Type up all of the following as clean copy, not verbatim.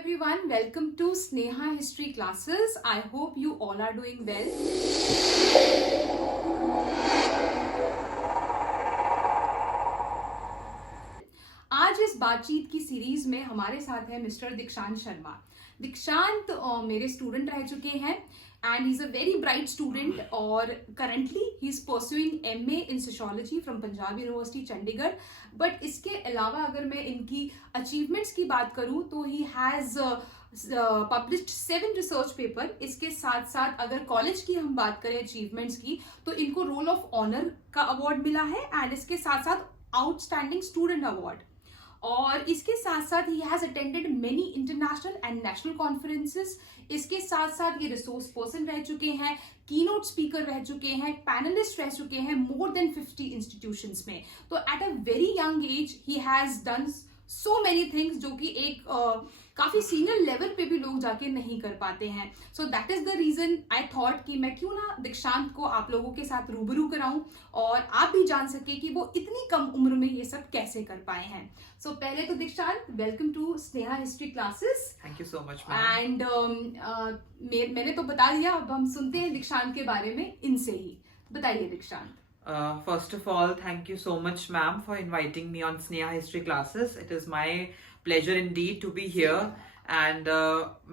everyone, welcome to Sneha History Classes. I hope you all are doing well. आज इस बातचीत की series में हमारे साथ है मिस्टर दीक्षांत शर्मा. दीक्षांत मेरे स्टूडेंट रह चुके हैं and he is a very bright student और currently he is pursuing MA in sociology from Punjab university Chandigarh. But इसके अलावा अगर मैं इनकी अचीवमेंट्स की बात करूं तो he has published 7 research paper. इसके साथ साथ अगर कॉलेज की हम बात करें अचीवमेंट्स की तो इनको रोल ऑफ ऑनर का अवार्ड मिला है एंड इसके साथ साथ आउटस्टैंडिंग स्टूडेंट अवार्ड. और इसके साथ साथ he has attended many international and national conferences. इसके साथ साथ ये रिसोर्स पर्सन रह चुके हैं, कीनोट स्पीकर रह चुके हैं, पैनलिस्ट रह चुके हैं मोर देन 50 इंस्टीट्यूशंस में. तो at a very young age ही has done so many things जो कि एक काफी सीनियर लेवल पे भी लोग जाके नहीं कर पाते हैं. So that is the reason I thought कि मैं क्यों ना दीक्षांत को आप लोगों के साथ रूबरू कराऊं और आप भी जान सके कि वो इतनी कम उम्र में ये सब कैसे कर पाए हैं. सो पहले तो Dikshant, welcome to Sneha history classes. Thank you so much. And मैंने तो बता दिया, अब हम सुनते हैं दीक्षांत के बारे में इनसे ही. बताइए दीक्षांत. First of all, thank you so much, ma'am, for inviting me on Sneha History Classes. It is my pleasure indeed to be here. And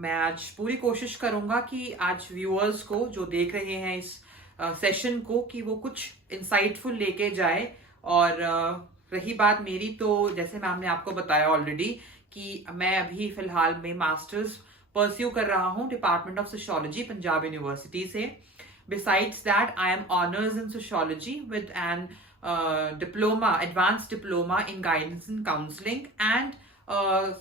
मैं आज पूरी कोशिश करूंगा कि आज व्यूअर्स को जो देख रहे हैं इस सेशन को कि वो कुछ इंसाइटफुल लेके जाए. और रही बात मेरी, तो जैसे मैम ने आपको बताया ऑलरेडी कि मैं अभी फिलहाल में मास्टर्स परस्यू कर रहा हूँ department of sociology Punjab university से. Besides that, I am honors in sociology with an diploma, advanced diploma in guidance and counseling and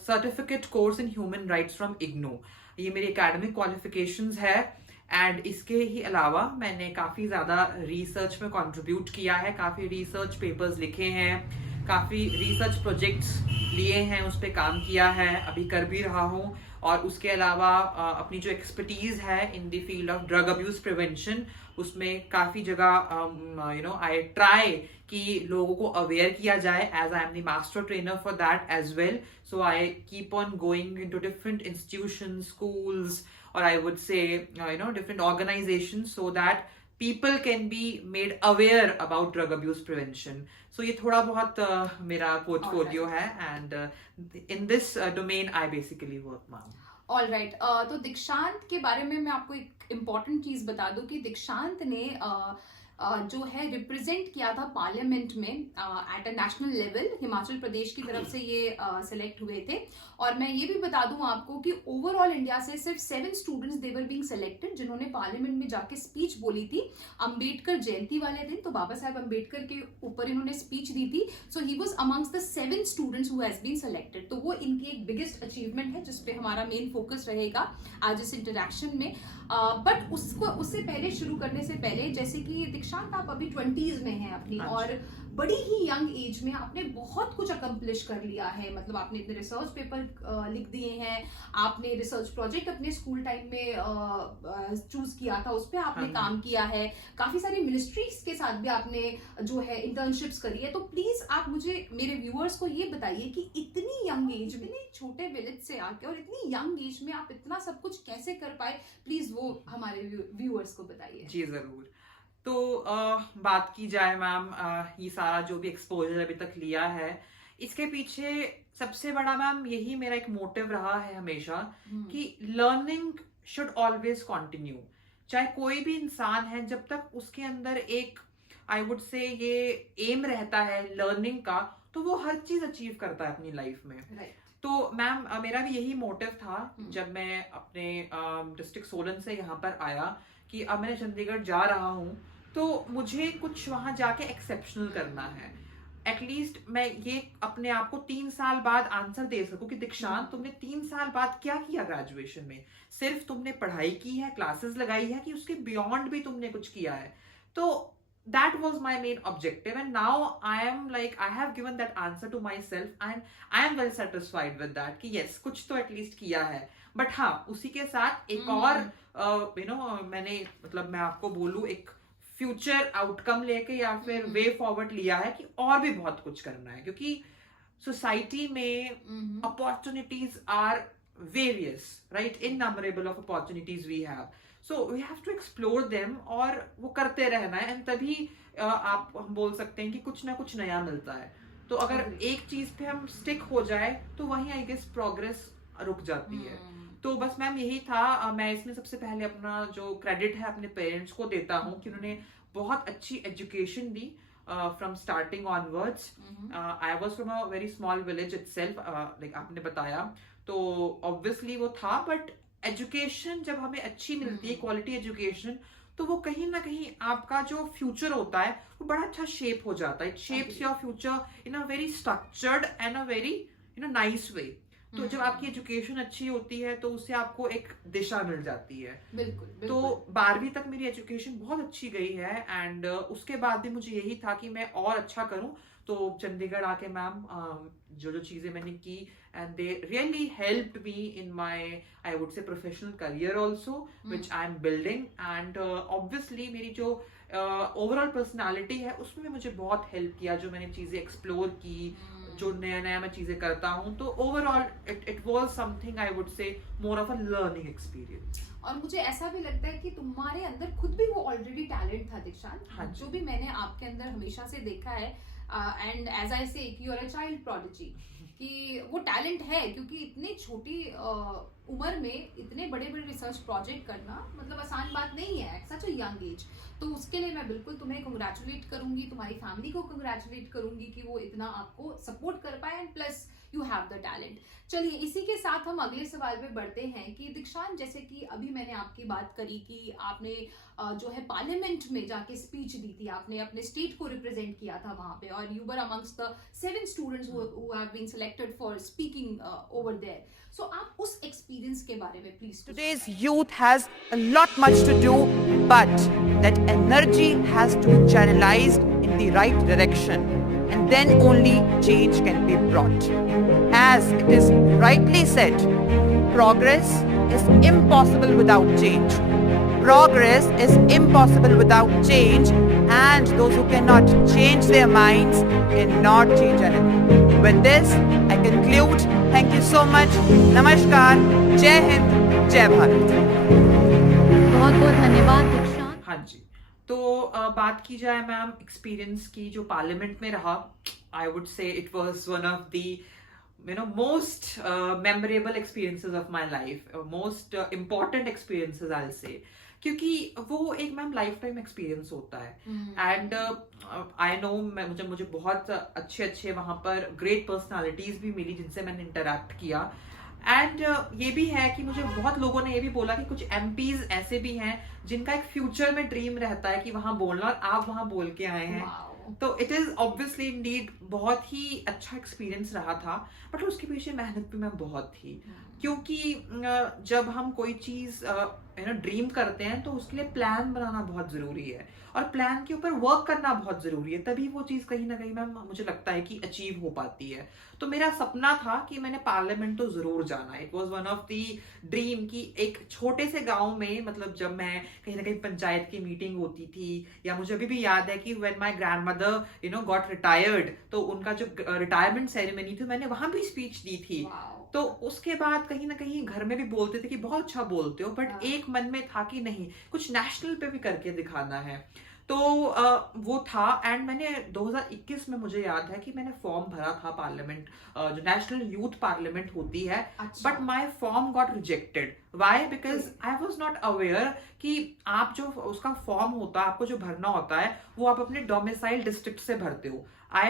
certificate course in human rights from IGNOU. ये मेरी academic qualifications है. And इसके ही अलावा मैंने काफ़ी ज़्यादा research में कंट्रीब्यूट किया है, काफ़ी रिसर्च पेपर्स लिखे हैं, काफ़ी रिसर्च प्रोजेक्ट्स लिए हैं, उस पर काम किया है, अभी कर भी रहा हूँ. और उसके अलावा अपनी जो एक्सपर्टीज़ है in the field of drug abuse prevention, उसमें काफ़ी जगह आई ट्राई कि लोगों को अवेयर किया जाए as I am the master trainer for that as well. So I keep on going into different institutions, schools, or I would say different organizations so that people can be made aware about drug abuse prevention. So ये थोड़ा बहुत मेरा portfolio है and in this domain I basically work, ma'am. All right. तो दीक्षांत के बारे में मैं आपको एक इम्पॉर्टेंट चीज बता दूं कि दीक्षांत ने जो है रिप्रेजेंट किया था पार्लियामेंट में at a national level. Himachal Pradesh की तरफ से ये सिलेक्ट हुए थे. और मैं ये भी बता दूं आपको कि ओवरऑल इंडिया से सिर्फ 7 students they were being selected जिन्होंने पार्लियामेंट में जाके स्पीच बोली थी अंबेडकर जयंती वाले दिन. तो बाबा साहेब अंबेडकर के ऊपर इन्होंने स्पीच दी थी. So he was amongst the 7 students who has been selected. तो वो इनकी एक बिगेस्ट अचीवमेंट है जिसपे हमारा मेन फोकस रहेगा आज इस इंटरेक्शन में. बट उससे पहले शुरू करने से पहले, जैसे कि दीक्षांत आप अभी 20s में हैं अपनी, और बड़ी ही यंग एज में आपने बहुत कुछ अकम्प्लिश कर लिया है. मतलब आपने इतने रिसर्च पेपर लिख दिए हैं, आपने रिसर्च प्रोजेक्ट अपने स्कूल टाइम में चूज किया था, उस पर आपने काम किया है, काफी सारी मिनिस्ट्रीज के साथ भी आपने जो है इंटर्नशिप्स करी है. तो प्लीज आप मुझे, मेरे व्यूअर्स को ये बताइए कि इतनी यंग एज में, इतनी छोटे विलेज से आके और इतनी यंग एज में आप इतना सब कुछ कैसे कर पाए. प्लीज वो हमारे व्यूअर्स को बताइए. जी जरूर. तो बात की जाए मैम, ये सारा जो भी एक्सपोजर अभी तक लिया है, इसके पीछे सबसे बड़ा मैम यही मेरा एक मोटिव रहा है हमेशा कि लर्निंग शुड ऑलवेज कंटिन्यू. चाहे कोई भी इंसान है, जब तक उसके अंदर एक आई वुड से ये एम रहता है लर्निंग का, तो वो हर चीज अचीव करता है अपनी लाइफ में. तो मैम मेरा भी यही मोटिव था जब मैं अपने डिस्ट्रिक्ट सोलन से यहाँ पर आया कि अब मैं चंडीगढ़ जा रहा हूँ, तो मुझे कुछ वहां जाके एक्सेप्शनल करना है. एटलीस्ट मैं ये अपने आप को 3 साल बाद आंसर दे सकूं कि दीक्षांत तुमने 3 साल बाद क्या किया ग्रेजुएशन में. सिर्फ तुमने पढ़ाई की है, क्लासेस लगाई है, कि उसके बियॉन्ड भी तुमने कुछ किया है. तो that was my main objective, and now I have given that answer to myself and I am well satisfied with that कि yes, कुछ तो एटलीस्ट किया है. बट हाँ, उसी के साथ एक और मैंने, मतलब मैं आपको बोलूं, एक फ्यूचर आउटकम लेके या फिर वे फॉरवर्ड लिया है कि और भी बहुत कुछ करना है, क्योंकि सोसाइटी में opportunities are various, right, innumerable of opportunities we have. So we have to explore them, और वो करते रहना है, and तभी आप हम बोल सकते हैं कि कुछ ना कुछ नया मिलता है. तो अगर एक चीज पे हम स्टिक हो जाए तो वहीं आई गेस प्रोग्रेस रुक जाती है. तो बस मैम यही था. मैं इसमें सबसे पहले अपना जो क्रेडिट है अपने पेरेंट्स को देता हूँ कि उन्होंने बहुत अच्छी education the from starting onwards. I was from a very small village itself, like आपने बताया, तो ऑब्वियसली वो था, बट एजुकेशन जब हमें अच्छी मिलती है, क्वालिटी एजुकेशन, तो वो कहीं ना कहीं आपका जो फ्यूचर होता है वो बड़ा अच्छा शेप हो जाता है. It shapes your future in a very structured and a very nice way. तो जब आपकी एजुकेशन अच्छी होती है तो उससे आपको एक दिशा मिल जाती है. बिल्कुल. तो 12वीं तक मेरी एजुकेशन बहुत अच्छी गई है, एंड उसके बाद भी मुझे यही था कि मैं और अच्छा करूं. तो चंडीगढ़ आके मैम जो चीजें मैंने की, and they really helped me in my, I would say, professional career also, which I am building. And obviously मेरी जो ओवरऑल पर्सनालिटी है उसमें भी मुझे बहुत हेल्प किया, जो मैंने चीजें एक्सप्लोर की, जो नया नया मैं चीजें करता हूँ. तो overall it was something, I would say, more of a learning experience. और मुझे ऐसा भी लगता है कि तुम्हारे अंदर खुद भी वो ऑलरेडी टैलेंट था दीक्षांत. हाँ, जो भी मैंने आपके अंदर हमेशा से देखा है, and as I say you are a child prodigy, कि वो टैलेंट है. क्योंकि इतनी छोटी उम्र में इतने बड़े बड़े रिसर्च प्रोजेक्ट करना मतलब आसान बात नहीं है at such a young age. तो उसके लिए मैं बिल्कुल तुम्हें कंग्रेचुलेट करूंगी, तुम्हारी फैमिली को कंग्रेचुलेट करूंगी कि वो इतना आपको सपोर्ट कर पाए, and plus you have the talent. चलिए इसी के साथ हम अगले सवाल पे बढ़ते हैं कि दीक्षांत, जैसे कि अभी मैंने आपकी बात करी कि आपने जो है पार्लियामेंट में जाके स्पीच दी थी, आपने अपने स्टेट को रिप्रेजेंट किया था वहां पे, और you were amongst the 7 students who have been selected for speaking over there. So आप उस एक्सपीरियंस के बारे में please. Today's youth has a lot much to do, but that energy has to be channelized in the right direction, and then only change can be brought. As it is rightly said, progress is impossible without change. Progress is impossible without change, and those who cannot change their minds cannot change anything. With this, I conclude. Thank you so much. Namaskar. Jai Hind. Jai Bharat. बहुत बहुत धन्यवाद दीक्षांत. हाँ जी. तो बात की जाए ma'am experience की जो पार्लियामेंट में रहा, I would say it was one of the most memorable experiences of my life, most important experiences I will say, क्योंकि वो एक मैम लाइफ टाइम एक्सपीरियंस होता है. एंड आई नो मुझे बहुत अच्छे वहां पर ग्रेट पर्सनालिटीज भी मिली जिनसे मैंने इंटरैक्ट किया. एंड ये भी है कि मुझे बहुत लोगों ने ये भी बोला कि कुछ एमपीज ऐसे भी हैं जिनका एक फ्यूचर में ड्रीम रहता है कि वहां बोलना, और आप वहां बोल के आए हैं. तो इट इज ऑब्वियसली इंडीड बहुत ही अच्छा एक्सपीरियंस रहा था, बट उसके पीछे मेहनत भी मैम बहुत थी. क्योंकि जब हम कोई चीज ड्रीम करते हैं तो उसके लिए प्लान बनाना बहुत जरूरी है, और प्लान के ऊपर वर्क करना बहुत जरूरी है, तभी वो चीज कहीं ना कहीं मैम मुझे लगता है कि अचीव हो पाती है. तो मेरा सपना था कि मैंने पार्लियामेंट तो जरूर जाना. It was one of the dream कि एक छोटे से गांव में, मतलब जब मैं कहीं ना कहीं पंचायत की मीटिंग होती थी, या मुझे अभी भी याद है कि when my grandmother got retired, तो उनका जो रिटायरमेंट सेरेमनी थी मैंने वहां भी स्पीच दी थी. तो उसके बाद कहीं ना कहीं घर में भी बोलते थे कि बहुत अच्छा बोलते हो, बट एक मन में था कि नहीं, कुछ नेशनल पे भी करके दिखाना है. तो वो था. एंड मैंने 2021 में, मुझे याद है कि मैंने फॉर्म भरा था पार्लियामेंट, जो नेशनल यूथ पार्लियामेंट होती है, but my form got rejected. Why? Because I was not aware कि आप जो उसका फॉर्म होता है, आपको जो भरना होता है, वो आप अपने डोमिसाइल डिस्ट्रिक्ट से भरते हो. I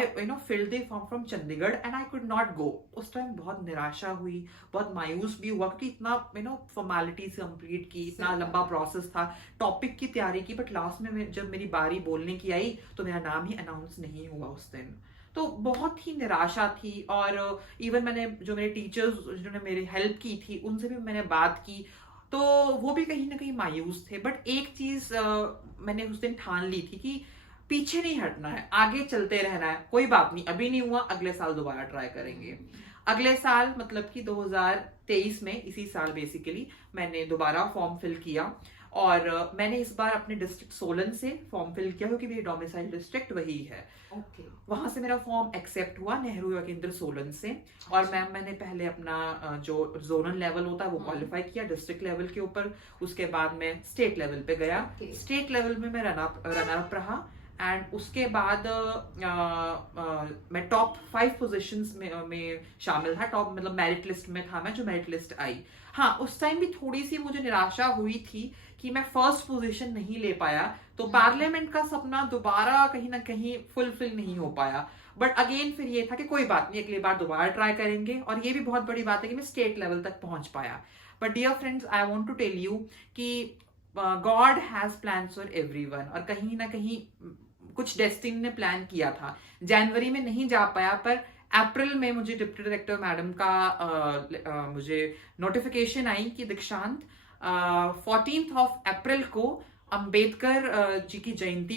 filled the form from Chandigarh and I could not go. उस टाइम बहुत निराशा हुई, बहुत मायूस भी हुआ, क्योंकि इतना फॉर्मेलिटीज कंप्लीट की, इतना लंबा प्रोसेस था, टॉपिक की तैयारी की, बट लास्ट में जब मेरी बारी बोलने की आई तो मेरा नाम ही अनाउंस नहीं हुआ उस दिन. तो बहुत ही निराशा थी. और इवन मैंने जो मेरे टीचर्स जिन्होंने मेरी हेल्प की थी उनसे भी मैंने बात की, तो वो भी कहीं ना कहीं मायूस थे. बट एक चीज मैंने उस दिन ठान ली थी कि पीछे नहीं हटना है, आगे चलते रहना है. कोई बात नहीं, अभी नहीं हुआ, अगले साल दोबारा ट्राई करेंगे. अगले साल मतलब कि 2023 में, इसी साल बेसिकली, मैंने दोबारा फॉर्म फिल किया. और मैंने इस बार अपने डिस्ट्रिक्ट सोलन से फॉर्म फिल किया क्योंकि मेरी डोमिसाइल डिस्ट्रिक्ट वही है। ओके। वहां से मेरा फॉर्म एक्सेप्ट हुआ नेहरू युवा केंद्र सोलन से। और मैम मैंने पहले अपना जो जोनल लेवल होता है वो क्वालिफाई किया डिस्ट्रिक्ट लेवल के ऊपर। उसके बाद मैं स्टेट लेवल पे गया। स्टेट लेवल में मैं रनर अप रहा। एंड उसके बाद मैं टॉप 5 पोजीशंस में शामिल था। टॉप मतलब मेरिट लिस्ट में था मैं, जो मेरिट लिस्ट आई। हाँ, उस टाइम भी थोड़ी सी मुझे निराशा हुई थी कि मैं फर्स्ट पोजीशन नहीं ले पाया, तो पार्लियामेंट का सपना दोबारा कहीं ना कहीं फुलफिल नहीं हो पाया। बट अगेन फिर ये था कि कोई बात नहीं, अगली बार दोबारा ट्राई करेंगे। और ये भी बहुत बड़ी बात है कि मैं स्टेट लेवल तक पहुंच पाया। But dear friends, I want to tell you कि God has plans for everyone. और कहीं ना कहीं कुछ डेस्टिनी ने प्लान किया था। जनवरी में नहीं जा पाया, पर अप्रैल में मुझे डिप्टी डायरेक्टर मैडम का मुझे नोटिफिकेशन आई कि दीक्षांत 14th of April को अंबेडकर जी की जयंती